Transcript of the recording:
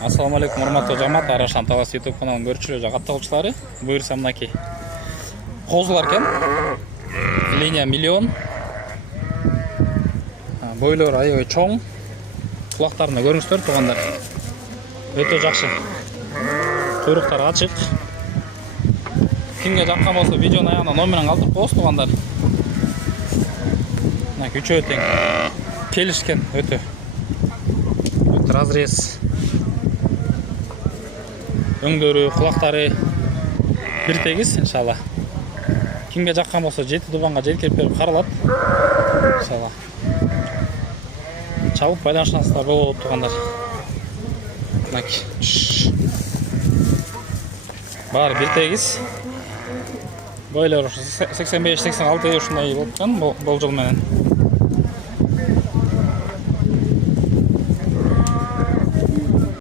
Ассаламу алейкум, урматтуу жамаат, Арашан Талас YouTube каналынын көрүүчүлөрү, жагаттагычылары. Буюрса мынакей козулар экен. Линия миллион. Бойлору аябай чоң. Кулактарына көрүңүздөр, туугандар. Өтө жакшы. Куйруктары ачык. Кимге жаккан болсо видеонун аягына номерин калтырып коесуз, туугандар. Мынакей үчөө тең. Келишкен өтө. Разрез. Өңдөрү, кулактары бир тегиз, иншалла. Кимге жаккан болсо 7 дубанга желкирип берип каралат. Иншалла. Чалып байланышыңыздар болот, туугандар. Мынакей. Баары бир тегиз. Бойлору 85-86 ушундай болуп аткан болжол менен.